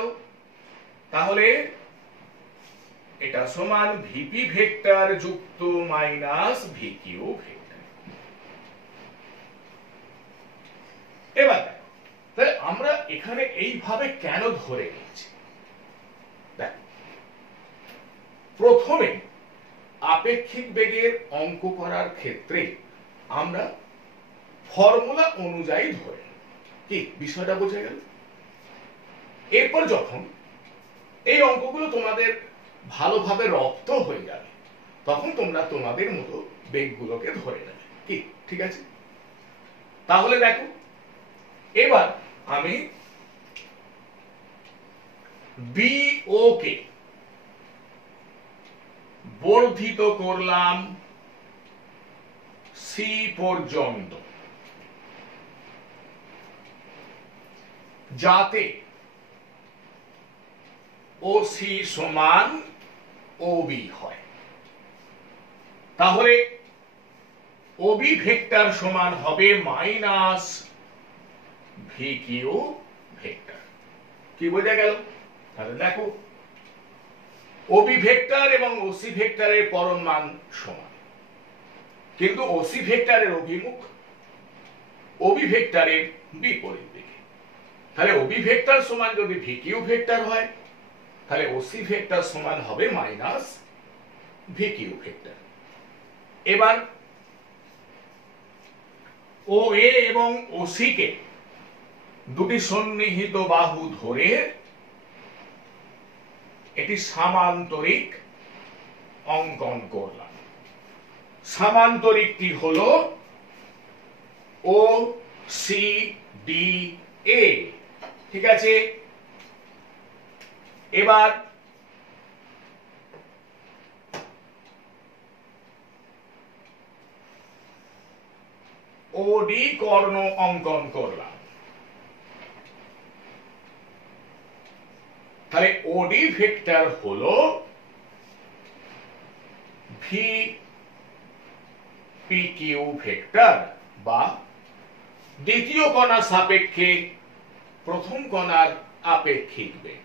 তাহলে এটা সমান ভিপি ভেক্টর যুক্ত মাইনাস ভি কিউ ভেক্টর। এবার তাহলে আমরা এখানে এইভাবে কেন ধরে নিচ্ছি? প্রথমে আপেক্ষিক বেগের অঙ্ক করার ক্ষেত্রে আমরা ফর্মুলা অনুযায়ী ধরে কি বিষয়টা বোঝা গেল? এরপর যখন এই অঙ্কগুলো তোমাদের ভালোভাবে রপ্ত হয়ে যাবে তখন তোমরা তোমাদের মতো বেগগুলোকে ধরে নেবে। কি ঠিক আছে? তাহলে দেখো, এবার আমি বিও কে বর্ধিত করলাম সি পর্যন্ত, যাতে ওসি সমান ওবি হয়, তাহলে ওবি ভেক্টর সমান হবে মাইনাস ভি কিউ ভেক্টর। কি বোঝা গেল? তাহলে দেখো ওবি ভেক্টর এবং ওসি ভেক্টরের পরম মান সমান, কিন্তু ওসি ভেক্টরের অভিমুখ ওবি ভেক্টরের বিপরীত দিকে। তাহলে ওবি ভেক্টর সমান যদি ভি কিউ ভেক্টর হয়, তাহলে ওসি ভেক্টর সমান হবে মাইনাস ভি কিউ ভেক্টর। এবার ও এ এবং ওসি কে দুটি সন্নিহিত বাহু ধরে এটি সামান্তরিক অঙ্কন করলাম। সামান্তরিকটি হলো ও সি ডি এ, ঠিক আছে? এবার ওডি কর্ণ অঙ্কন করলাম। তাহলে ওডি ভেক্টর হলো ভি পি কিউ ভেক্টর বা দ্বিতীয় কণার সাপেক্ষে প্রথম কণার আপেক্ষিক বেগ,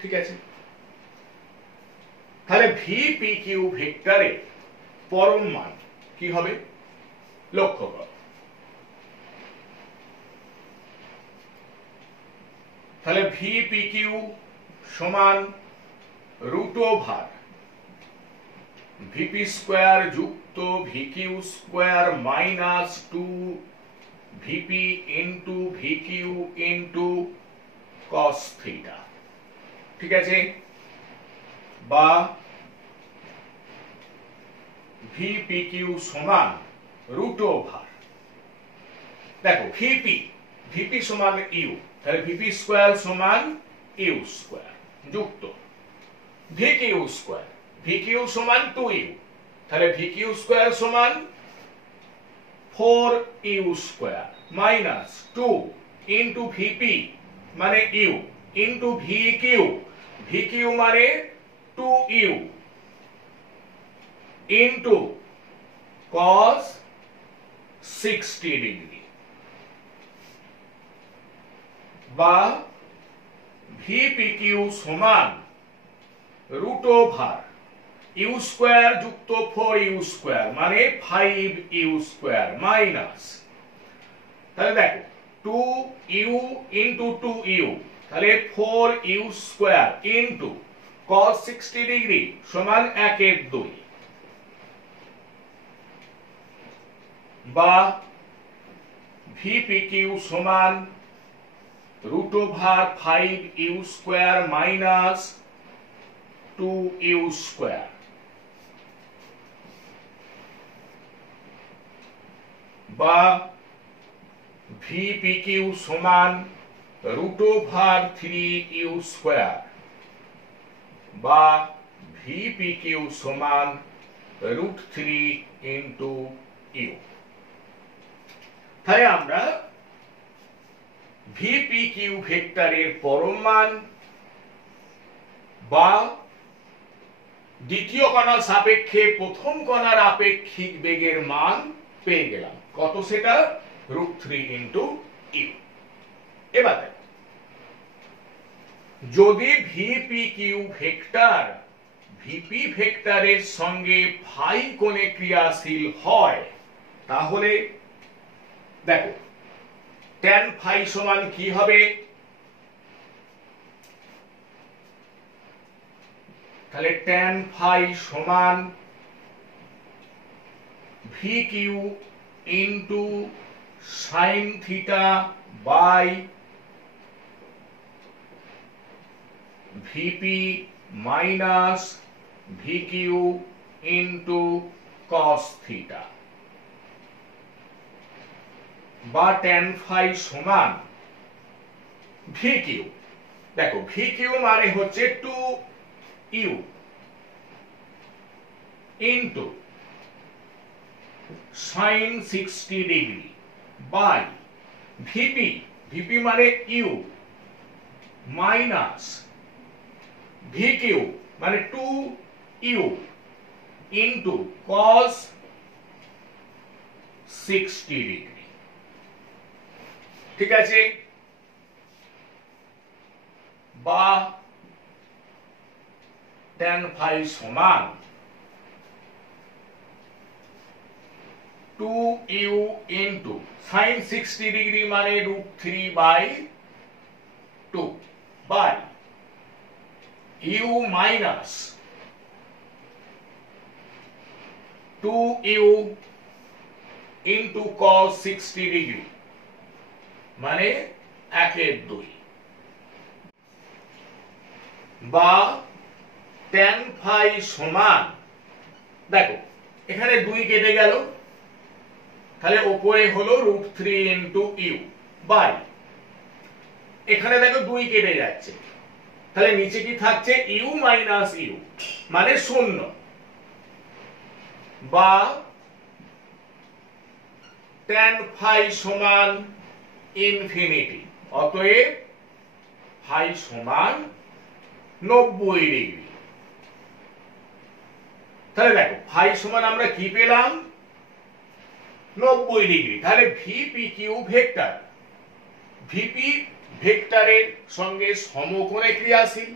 ঠিক আছে? তাহলে ভি পি কিউ ভেক্টরের পরম মান কি হবে লক্ষ্য করো। তাহলে ভি পি কিউ সমান রুট ওভার ভিপি স্কোয়ার যুক্ত V Q square minus 2 VP into V Q into cos theta, ঠিক আছে? বা ভি পি কিউ সমান রুট ওভার, দেখো ভিপি ভিপি সমান ইউ, তাহলে ভিপি স্কোয়ার সমান ইউ স্কোয়ার যুক্ত V Q square, V Q সমান 2u, তাহলে ভি কিউ স্কোয়ার সমান 4u square minus 2 into VP মানে U into V Q, V Q মানে 2u ইন্টু cos 60 ডিগ্রি, বা ভি পি কিউ সমান রুট ওভার ইউ স্কোয়ার যুক্ত 4u স্কোয়ার মানে 5u স্কোয়ার মাইনাস, তাহলে দেখো 2u ইন্টু 2u, তাহলে 4u square into cos 60 degree সমান 1/2, বা ভি পি কিউ সমান root over 5u square minus 2u square, বা ভি পি কিউ সমান রুট ওভার 3u স্কোয়ার, বা ভি পি কিউ সমান রুট 3 ইন্টু ইউ। তাই আমরা ভি পি কিউ ভেক্টরের পরম মান বা দ্বিতীয় কণার সাপেক্ষে প্রথম কণার আপেক্ষিক বেগের মান পেয়ে গেলাম। কত সেটা? Root 3 into u. এবার যদি V P Q vector VP ভেক্টরের সঙ্গে ফাই কোণে ক্রিয়াশীল হয়, তাহলে দেখো tan ফাই সমান কি হবে? তাহলে tan ফাই সমান V Q into sine theta by VP minus V Q into cos theta, বা tan ফাই সমান ভি কিউ, দেখো ভি কিউ মানে হচ্ছে 2u into sine 60 degree by VP, VP মানে ইউ মাইনাস ভি কিউ মানে 2u ইনটু cos 60 ডিগ্রি। ঠিক আছে, বা tan ফাই সমান 2u ইনটু sin 60 ডিগ্রি মানে √3/2 by u minus 2u into cos 60 degree মানে 1/2 বা tan ফাই সমান, দেখো এখানে 2 কেটে গেল, তাহলে উপরে হলো √3 ইনটু ইউ বাই, এখানে দেখো 2 কেটে যাচ্ছে, তাহলে নিচে কি থাকছে ইউ মাইনাস ইউ মানে 0 বা tan ফাই সমান ইনফিনিটি। অতএব ফাই সমান 90 ডিগ্রি। তাহলে দেখো ফাই সমান আমরা কি পেলাম 90 ডিগ্রি। তাহলে ভিপি কিউ ভেক্টর, ভিপি ভেক্টরের সঙ্গে সমকোণে ক্রিয়াশীল।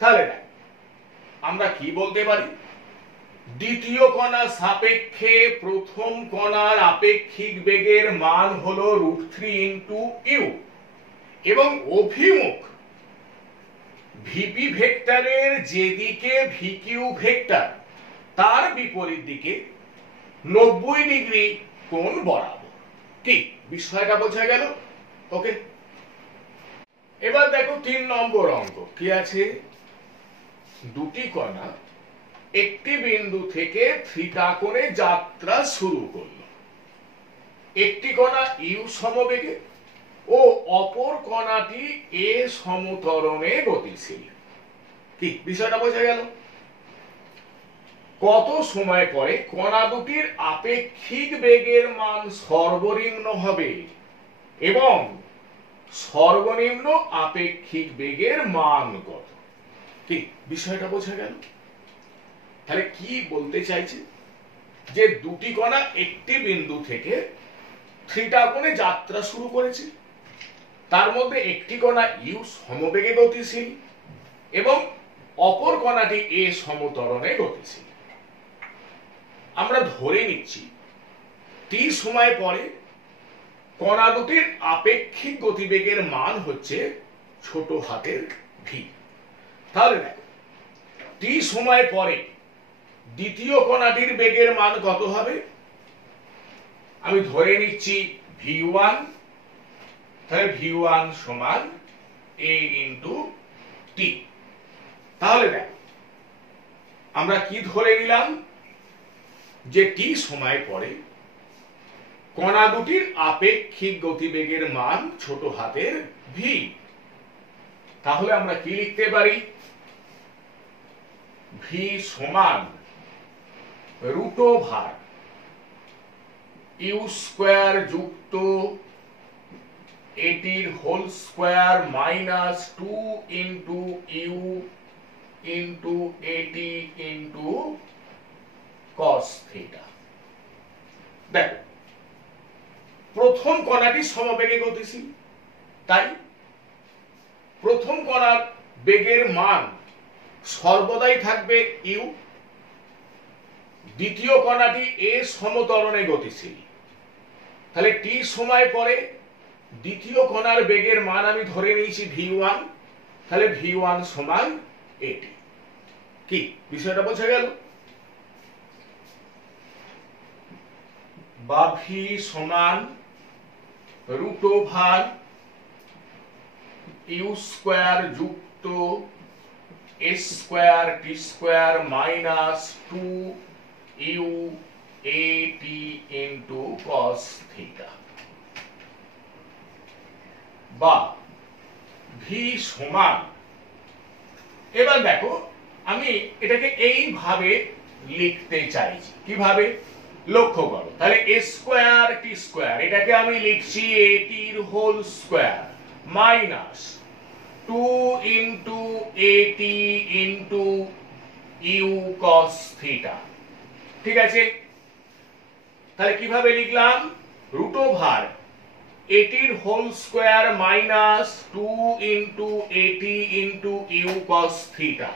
তাহলে দেখ আমরা কি বলতে পারি, দ্বিতীয় কণা সাপেক্ষে প্রথম কণার আপেক্ষিক বেগের মান হলো √3 ইনটু ইউ এবং অভিমুখ ভিপি ভেক্টরের যেদিকে ভিকিউ ভেক্টর তার বিপরীত দিকে 90 ডিগ্রি কোণ বরাবর। কি বিষয়টা বোঝা গেল? ওকে, এবার দেখো 3 নম্বর অঙ্ক কি আছে, দুটি কণা একটি বিন্দু থেকে থিটা কোণে যাত্রা শুরু করলো। একটি কণা ইউ সমবেগে ও অপর কণাটি এ সমতরণে গতিশীল। কি বিষয়টা বোঝা গেল? কত সময় পরে কণা দুটির আপেক্ষিক বেগের মান সর্বনিম্ন হবে এবং সর্বনিম্ন আপেক্ষিক বেগের মান কত? কি বিষয়টা বোঝা গেল? তাহলে কি বলতে চাইছে, যে দুটি কণা একটি বিন্দু থেকে থিটা কোণে যাত্রা শুরু করেছে, তার মধ্যে একটি কণা ইউ সমবেগে গতিশীল এবং অপর কণাটি এ সমতরণে গতিশীল। আমরা ধরে নিচ্ছি টি সময় পরে কণা দুটির আপেক্ষিক গতিবেগের মান হচ্ছে ছোট হাতের ভি। তাহলে দেখো টি সময় পরে দ্বিতীয় কণাটির বেগের মান কত হবে, আমি ধরে নিচ্ছি v1, তাহলে v1 সমান a ইনটু টি। তাহলে দেখো আমরা কি ধরে নিলাম, যে টি সময় পরে কণা দুটির আপেক্ষিক গতিবেগের মান ছোট হাতের ভি। তাহলে আমরা কি লিখতে পারি, ভি সমান √ওভার ইউ স্কয়ার যুক্ত এটির whole square minus 2 into u into এটি ইনটু cos থিটা। দেখো প্রথম কণাটি সমবেগে গতিশীল, তাই প্রথম কণার বেগের মান সর্বদাই থাকবে ইউ। দ্বিতীয় কণাটি এ সমতরণে গতিশীল, তাহলে টি সময় পরে দ্বিতীয় কণার বেগের মান আমি ধরে নিয়েছি v1, তাহলে v1 সমান এটি। কি বিষয়টা বোঝা গেল? বা ভি সমান √ওভার ইউ স্কয়ার যুক্ত A square T square minus 2 U A T into cos theta, বা ভি সমান, এবার দেখো আমি এটাকে এইভাবে লিখতে চাইছি, কিভাবে লক্ষ্য করো, তাহলে a স্কয়ার টি স্কয়ার এটাকে আমি লিখছি a টির whole square minus 2 into AT into U cos theta। ঠিক আছে, তাহলে কিভাবে লিখলাম? রুট ওভার এটির whole square minus 2 into AT into U cos theta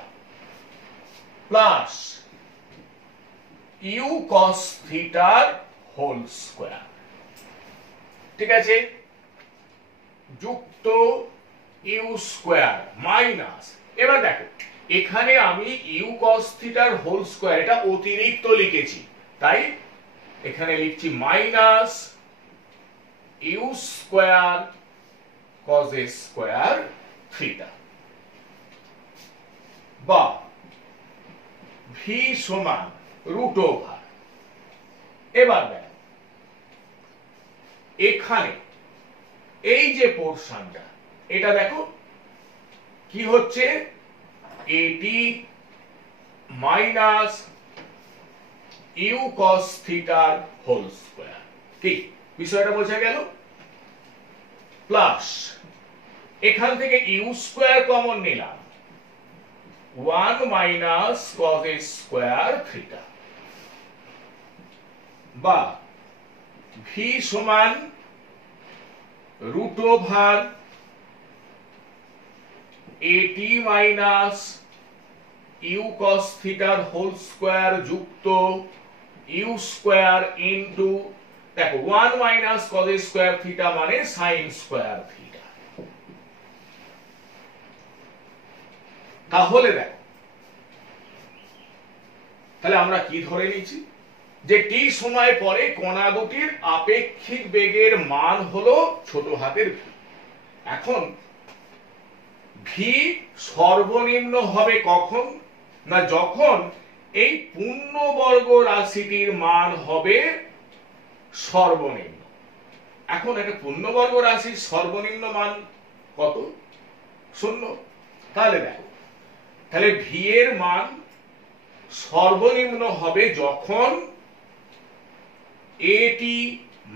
plus U cos theta whole square. ঠিক আছে, যুক্ত ইউ স্কয়ার মাইনাস, এবার দেখো এখানে আমি ইউ cos থিটার হোল স্কয়ার এটা অতিরিক্ত লিখেছি, তাই এখানে লিখছি minus u square cos a square theta বা ভি সমান রুট ওভার। এবার দেখো এখানে এই যে পোরশনটা এটা দেখো কি হচ্ছে, এটি মাইনাস ইউ cos থিটার হোল স্কয়ার। কি বিষয়টা বোঝা গেল? প্লাস এখান থেকে ইউ স্কয়ার কমন নিলাম, 1 minus cos a square theta বা ভি সমান রুট ওভার এটি মাইনাস ইউ cos থিটার হোল স্কয়ার যুক্ত ইউ স্কয়ার ইনটু, দেখো 1 minus cos a square theta মানে sin স্কয়ার থিটা। তাহলে দেখো তাহলে আমরা কি ধরে নিয়েছি যে টি সময় পরে কণা দুটির আপেক্ষিক বেগের মান হলো ছোট হাতের ভি। এখন ভি সর্বনিম্ন হবে কখন? না যখন এই পূর্ণবর্গ রাশিটির মান হবে সর্বনিম্ন। এখন একটা পূর্ণবর্গ রাশির সর্বনিম্ন মান কত? 0। তাহলে দেখো তাহলে ভি এর মান সর্বনিম্ন হবে যখন এটি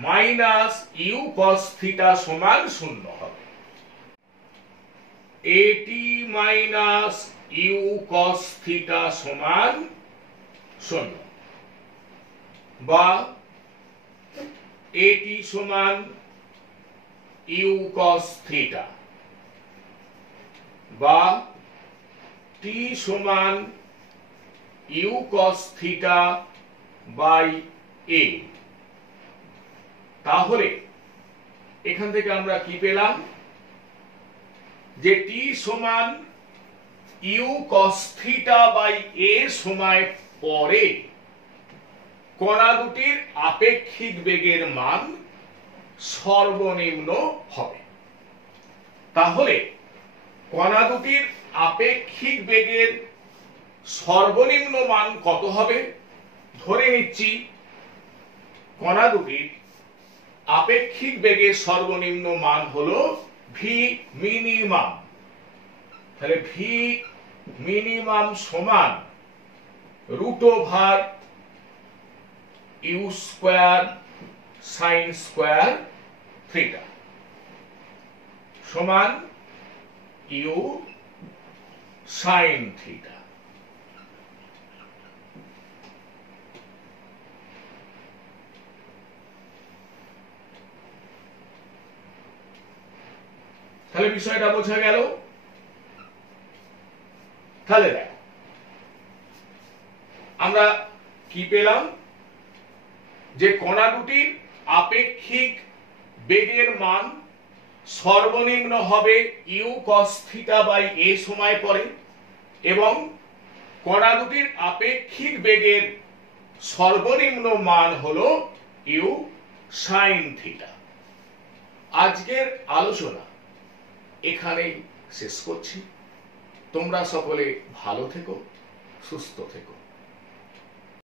মাইনাস ইউ cos থিটা সমান 0 হবে। এটি মাইনাস ইউ cos থিটা সমান 0 বা এটি সমান ইউ cos থিটা বা টি সমান ইউ cos থিটা বাই এ। তাহলে এখান থেকে আমরা কি পেলাম যে টি সমান ইউ cos থিটা বাই এ সময় পরে কণা দুটির আপেক্ষিক বেগের মান সর্বনিম্ন হবে। তাহলে কণা দুটির আপেক্ষিক বেগের সর্বনিম্ন মান কত হবে? ধরে নিচ্ছি কণা দুটির আপেক্ষিক বেগের সর্বনিম্ন মান হলো ভি মিনিমাম। তাহলে ভি মিনিমাম সমান root over you square sine square theta সমান ইউ সাইন থিটা। তাহলে বিষয়টা বোঝা গেল? তাহলে দেখ আমরা কি পেলাম যে কণা দুটির আপেক্ষিক বেগের মান সর্বনিম্ন হবে ইউ cos থিটা বাই এ সময় পরে এবং কণা দুটির আপেক্ষিক বেগের সর্বনিম্ন মান হলো ইউ সাইন থিটা। আজকের আলোচনা এখানেই শেষ করছি। তোমরা সকলে ভালো থেকো, সুস্থ থেকো।